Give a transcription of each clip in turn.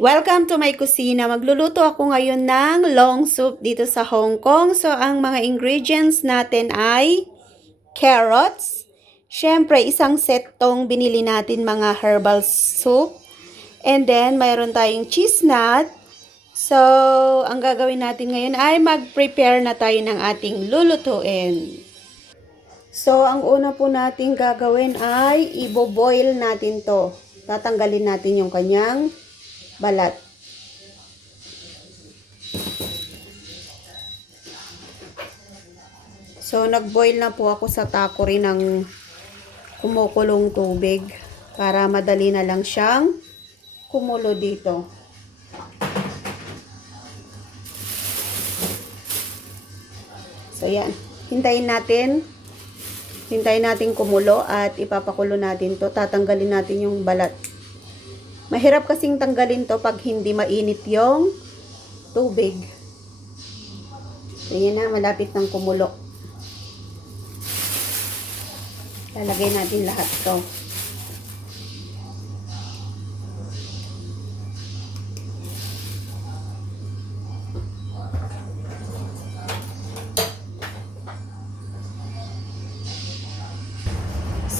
Welcome to my kusina. Magluluto ako ngayon ng long soup dito sa Hong Kong. So, ang mga ingredients natin ay carrots. Siyempre, isang set tong binili natin mga herbal soup. And then, mayroon tayong cheese nut. So, ang gagawin natin ngayon ay mag-prepare na tayo ng ating lulutuin. So, ang una po natin gagawin ay ibo-boil natin to. Tatanggalin natin yung kanyang balat. So, nag-boil na po ako sa takuri ng kumukulong tubig para madali na lang siyang kumulo dito. So, yan. Hintayin natin kumulo at ipapakulo natin to. Tatanggalin natin yung balat. Mahirap kasing tanggalin to pag hindi mainit yung tubig. So, yan na. Malapit ng kumulo. Lalagay natin lahat to.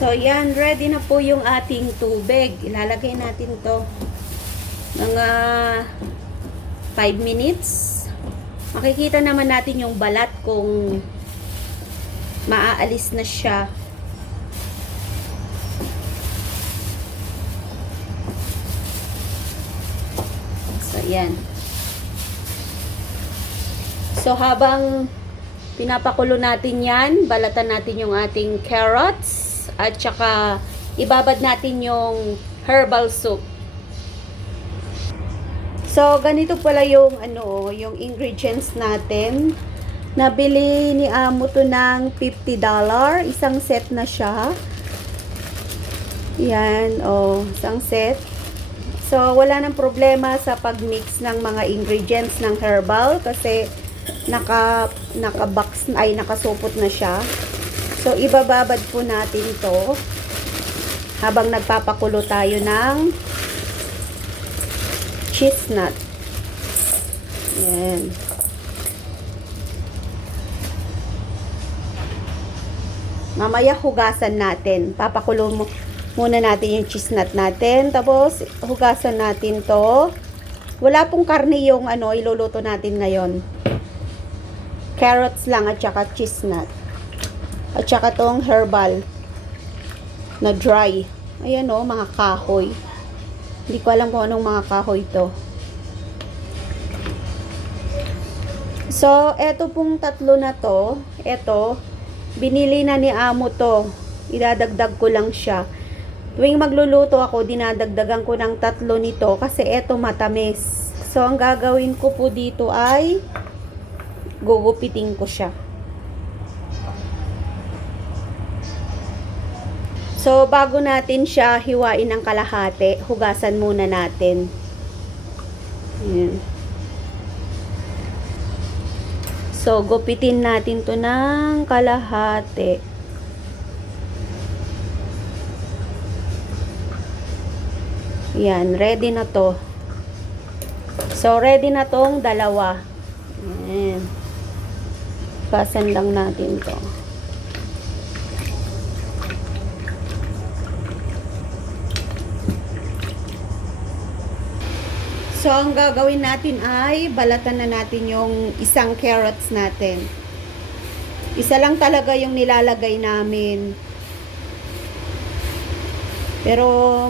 So, yan. Ready na po yung ating tubig. Ilalagay natin to. Mga 5 minutes. Makikita naman natin yung balat kung maaalis na siya. So, yan. So, habang pinapakulo natin yan, balatan natin yung ating carrots. At saka, ibabad natin yung herbal soup. So, ganito pala yung, yung ingredients natin. Nabili ni Amo to ng $50. Isang set na siya. Yan, isang set. So, wala nang problema sa pag-mix ng mga ingredients ng herbal kasi nakasupot na siya. So, ibababad po natin to habang nagpapakulo tayo ng cheese nut. Yan. Mamaya hugasan natin. Papakulo muna natin yung cheese nut natin. Tapos, hugasan natin to. Wala pong karne yung iluluto natin ngayon. Carrots lang at saka cheese nut. At saka tong herbal na dry. Ayan mga kahoy. Hindi ko alam kung anong mga kahoy to. So, eto pong tatlo na to. Eto, binili na ni Amo to. Idadagdag ko lang siya. Tuwing magluluto ako, dinadagdagan ko ng tatlo nito kasi eto matamis. So, ang gagawin ko po dito ay gugupitin ko siya. So, bago natin siya hiwain ng kalahati, hugasan muna natin. Ayan. So, gupitin natin to ng kalahati. Yan, ready na to. So, ready na tong dalawa. Ayan. Pasan lang natin to. So, ang gagawin natin ay balatan na natin yung isang carrots natin. Isa lang talaga yung nilalagay namin. Pero,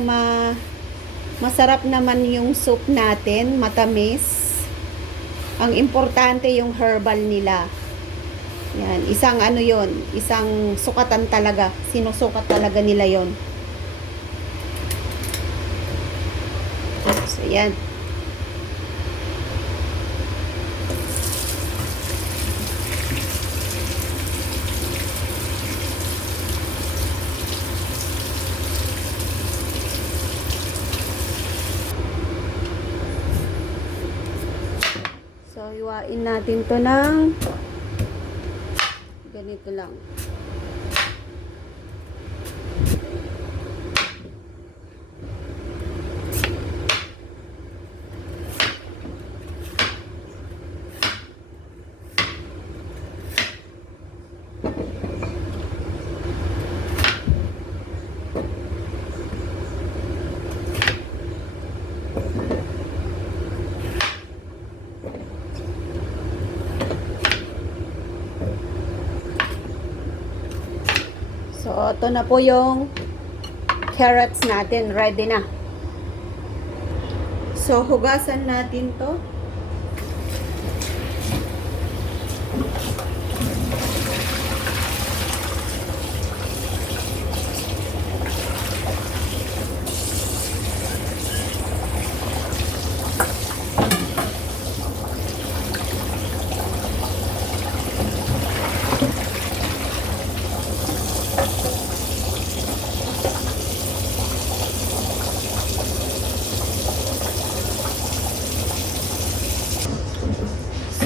masarap naman yung soup natin, matamis. Ang importante yung herbal nila. Yan, isang isang sukatan talaga. Sinusukat talaga nila yon. So, yan. So, hiwain natin to ng ganito lang. So, ito na po yung carrots natin. Ready na. So, hugasan natin to.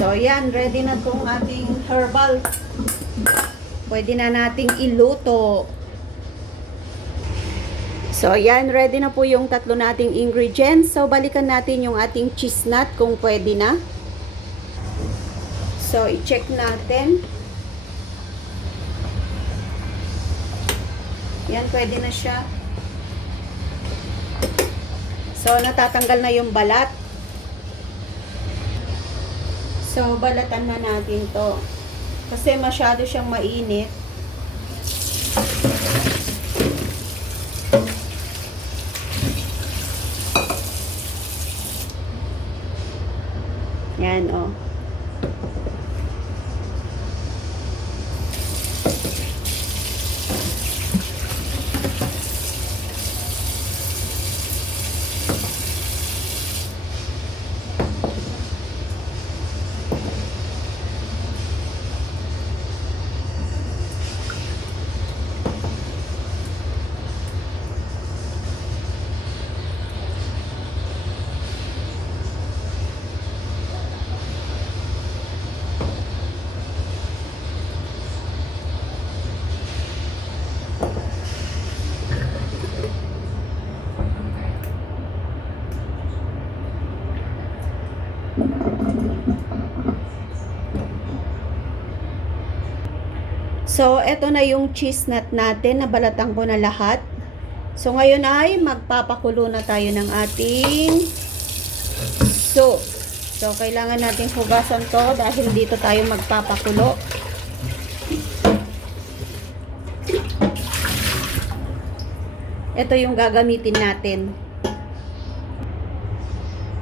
So, yan. Ready na tong ating herbal. Pwede na nating iluto. So, yan. Ready na po yung tatlo nating ingredients. So, balikan natin yung ating cheese nut kung pwede na. So, i-check natin. Yan, pwede na siya. So, natatanggal na yung balat. So, balatan na natin to. Kasi masyado siyang mainit. Yan, oh. So, eto na yung cheese nut natin. Nabalatan ko na lahat. So, ngayon ay magpapakulo na tayo ng ating soup. So, kailangan nating hugasan to dahil dito tayo magpapakulo. Ito yung gagamitin natin.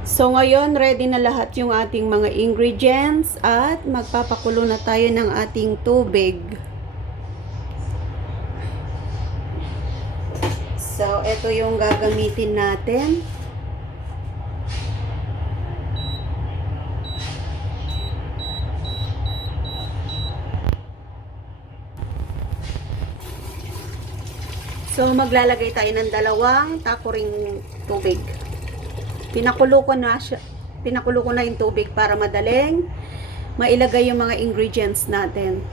So, ngayon, ready na lahat yung ating mga ingredients at magpapakulo na tayo ng ating tubig. So, ito yung gagamitin natin. So, maglalagay tayo ng dalawang takuring tubig. Pinakulo ko na yung tubig para madaling mailagay yung mga ingredients natin.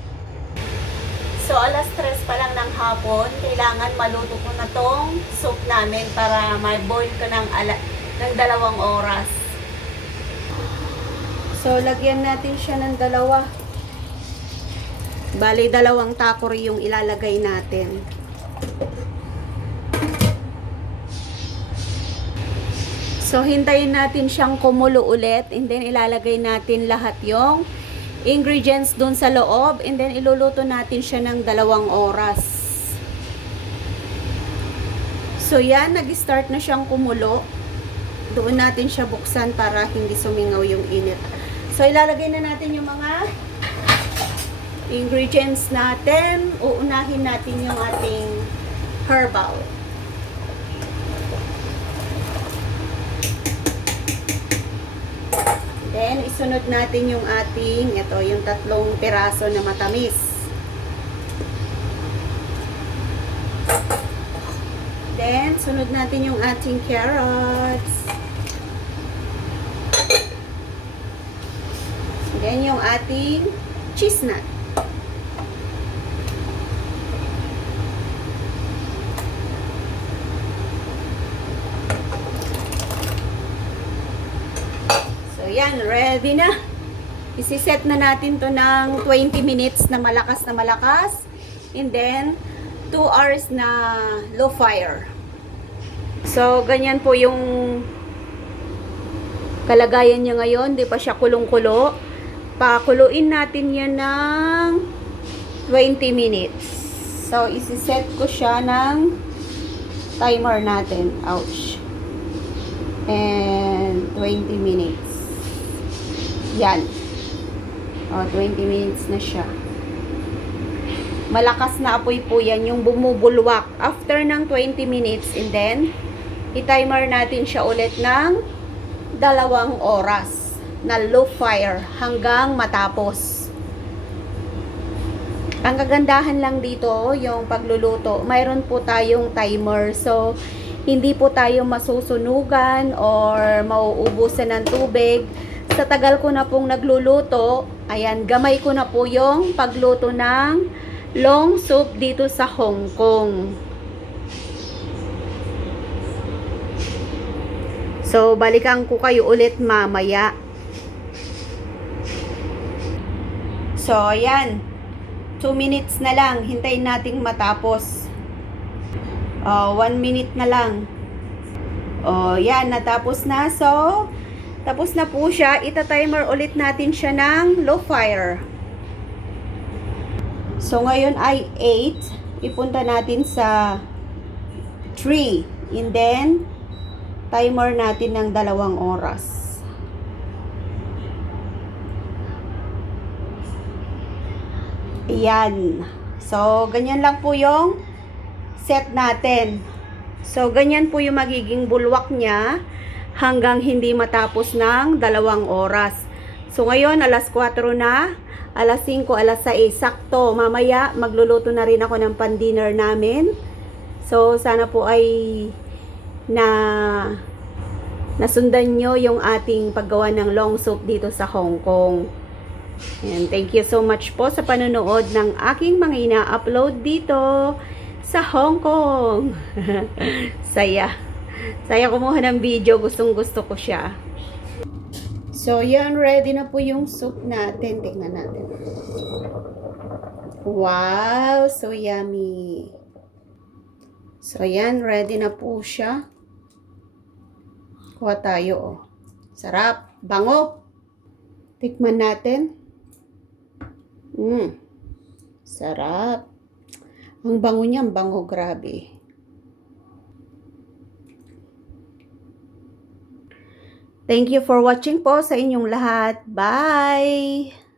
So, alas 3 pa lang ng hapon, kailangan maluto ko na tong soup namin para ma-boil ko ng 2 oras. So, lagyan natin siya ng 2. Bali, 2 takuri yung ilalagay natin. So, hintayin natin siyang kumulo ulit and then ilalagay natin lahat yung ingredients dun sa loob and then iluluto natin siya ng 2 oras. So, yan. Nag-start na siyang kumulo. Doon natin siya buksan para hindi sumingaw yung init. So, ilalagay na natin yung mga ingredients natin. Uunahin natin yung ating herbal. Then, isunod natin yung ating, ito, yung 3 piraso na matamis. Then, sunod natin yung ating carrots. Then, yung ating cheese nut. Yan, ready na. Isiset na natin to ng 20 minutes na malakas. And then, 2 hours na low fire. So, ganyan po yung kalagayan niya ngayon. Di pa siya kulong-kulo. Pakuluin natin yan ng 20 minutes. So, isi-set ko siya ng timer natin. Ouch. And 20 minutes. Yan. 20 minutes na siya. Malakas na apoy po yan, yung bumubulwak. After ng 20 minutes, and then, i-timer natin siya ulit ng 2 oras na low fire hanggang matapos. Ang kagandahan lang dito, yung pagluluto, mayroon po tayong timer. So, hindi po tayo masusunugan or mauubusan ng tubig. Sa tagal ko na pong nagluluto, ayan, gamay ko na po yung pagluto ng long soup dito sa Hong Kong. So, balikan ko kayo ulit mamaya. So, ayan. 2 minutes na lang. Hintayin nating matapos. 1 minute na lang. Yan. Natapos na. So, tapos na po siya. Ita-timer ulit natin siya ng low fire. So, ngayon ay 8. Ipunta natin sa 3. And then, timer natin ng 2 oras. Ayan. So, ganyan lang po yung set natin. So, ganyan po yung magiging bulwak niya hanggang hindi matapos ng 2 oras. So, ngayon, alas 4 na. Alas 5, alas 6. Sakto. Mamaya, magluluto na rin ako ng pan-dinner namin. So, sana po ay nasundan nyo yung ating paggawa ng long soup dito sa Hong Kong. And thank you so much po sa panonood ng aking mga ina-upload dito sa Hong Kong. Saya. Saya kumuha ng video. Gustong gusto ko siya. So, yan. Ready na po yung soup natin. Tingnan natin. Wow! So yummy. So, yan. Ready na po siya. Kuha tayo, oh. Sarap. Bango. Tikman natin. Sarap. Ang bango niya, ang bango. Grabe. Thank you for watching po sa inyong lahat. Bye!